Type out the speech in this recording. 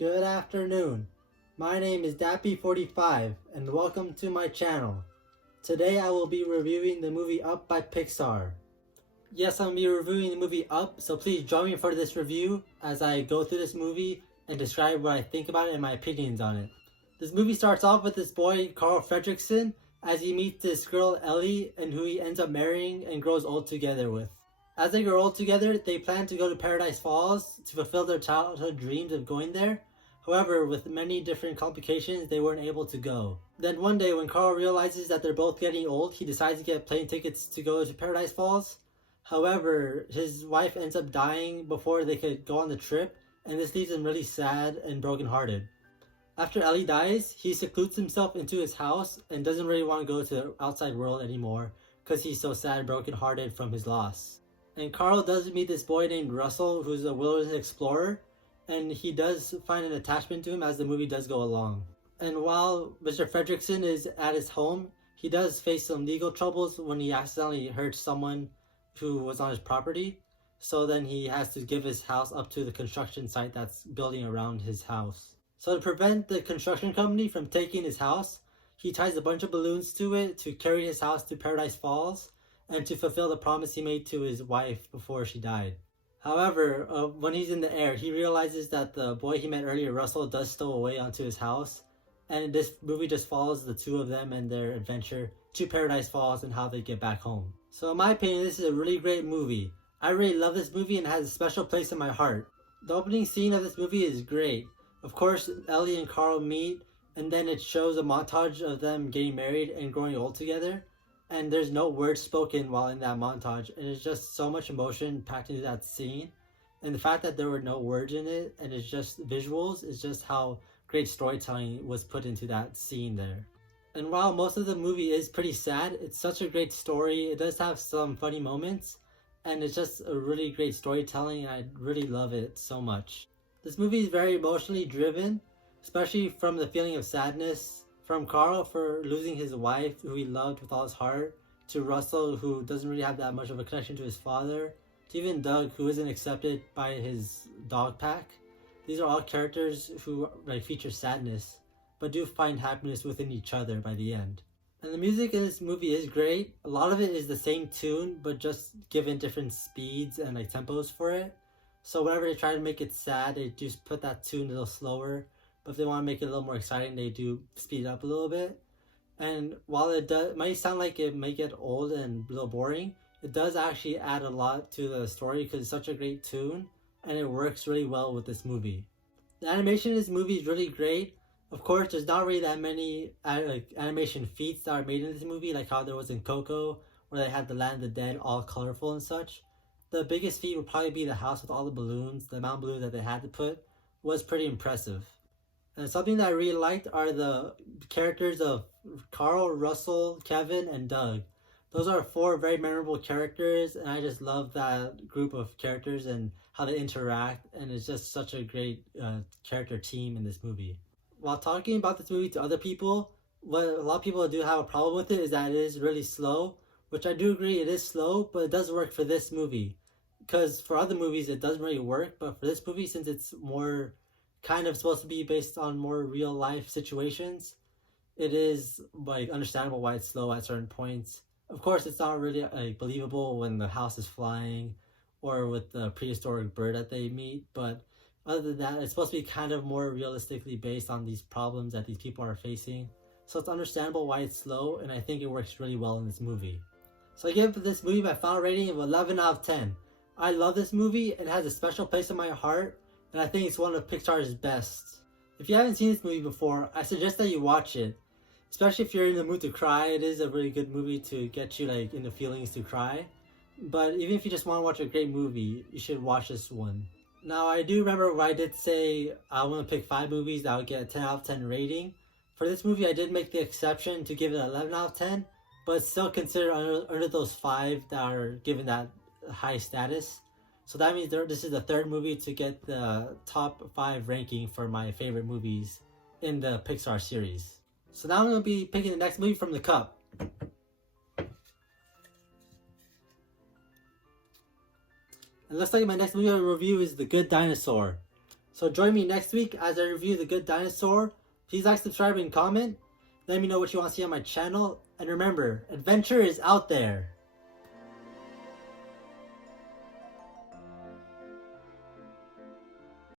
Good afternoon. My name is Dapie45 and welcome to my channel. Today I will be reviewing the movie Up by Pixar. Yes, I'll be reviewing the movie Up, so please join me for this review as I go through this movie and describe what I think about it and my opinions on it. This movie starts off with this boy, Carl Fredricksen, as he meets this girl, Ellie, and who he ends up marrying and grows old together with. As they grow old together, they plan to go to Paradise Falls to fulfill their childhood dreams of going there. However, with many different complications, they weren't able to go. Then one day when Carl realizes that they're both getting old, he decides to get plane tickets to go to Paradise Falls. However, his wife ends up dying before they could go on the trip, and this leaves him really sad and brokenhearted. After Ellie dies, he secludes himself into his house and doesn't really want to go to the outside world anymore because he's so sad and brokenhearted from his loss. And Carl does meet this boy named Russell, who's a wilderness explorer, and he does find an attachment to him as the movie does go along. And while Mr. Fredricksen is at his home, he does face some legal troubles when he accidentally hurts someone who was on his property. So then he has to give his house up to the construction site that's building around his house. So to prevent the construction company from taking his house, he ties a bunch of balloons to it to carry his house to Paradise Falls and to fulfill the promise he made to his wife before she died. However, when he's in the air, he realizes that the boy he met earlier, Russell, does stow away onto his house. And this movie just follows the two of them and their adventure to Paradise Falls and how they get back home. So in my opinion, this is a really great movie. I really love this movie and it has a special place in my heart. The opening scene of this movie is great. Of course, Ellie and Carl meet, and then it shows a montage of them getting married and growing old together. And there's no words spoken while in that montage, and it's just so much emotion packed into that scene. And the fact that there were no words in it and it's just visuals is just how great storytelling was put into that scene there. And while most of the movie is pretty sad, it's such a great story. It does have some funny moments, and it's just a really great storytelling. I really love it so much. This movie is very emotionally driven, especially from the feeling of sadness. From Carl for losing his wife, who he loved with all his heart, to Russell, who doesn't really have that much of a connection to his father, to even Doug, who isn't accepted by his dog pack. These are all characters who feature sadness, but do find happiness within each other by the end. And the music in this movie is great. A lot of it is the same tune, but just given different speeds and tempos for it. So whenever they try to make it sad, they just put that tune a little slower. But if they want to make it a little more exciting, they do speed it up a little bit. And while it might sound like it may get old and a little boring, it does actually add a lot to the story because it's such a great tune and it works really well with this movie. The animation in this movie is really great. Of course, there's not really that many animation feats that are made in this movie, like how there was in Coco, where they had the Land of the Dead all colorful and such. The biggest feat would probably be the house with all the balloons. The amount of balloons that they had to put was pretty impressive. And something that I really liked are the characters of Carl, Russell, Kevin, and Doug. Those are 4 very memorable characters, and I just love that group of characters and how they interact, and it's just such a great character team in this movie. While talking about this movie to other people, what a lot of people do have a problem with it is that it is really slow, which I do agree it is slow, but it does work for this movie. Because for other movies it doesn't really work, but for this movie, since it's more kind of supposed to be based on more real life situations, it is understandable why it's slow at certain points. Of course, it's not really believable when the house is flying or with the prehistoric bird that they meet, but other than that, it's supposed to be kind of more realistically based on these problems that these people are facing. So it's understandable why it's slow, and I think it works really well in this movie. So I give this movie my final rating of 11 out of 10. I love this movie. It has a special place in my heart, and I think it's one of Pixar's best. If you haven't seen this movie before, I suggest that you watch it. Especially if you're in the mood to cry, it is a really good movie to get you in the feelings to cry. But even if you just want to watch a great movie, you should watch this one. Now, I do remember when I did say I want to pick 5 movies that would get a 10 out of 10 rating. For this movie, I did make the exception to give it an 11 out of 10, but it's still considered under those 5 that are given that high status. So that means this is the 3rd movie to get the top 5 ranking for my favorite movies in the Pixar series. So now I'm going to be picking the next movie from the cup. And looks like my next movie I'll review is The Good Dinosaur. So join me next week as I review The Good Dinosaur. Please like, subscribe, and comment. Let me know what you want to see on my channel. And remember, adventure is out there.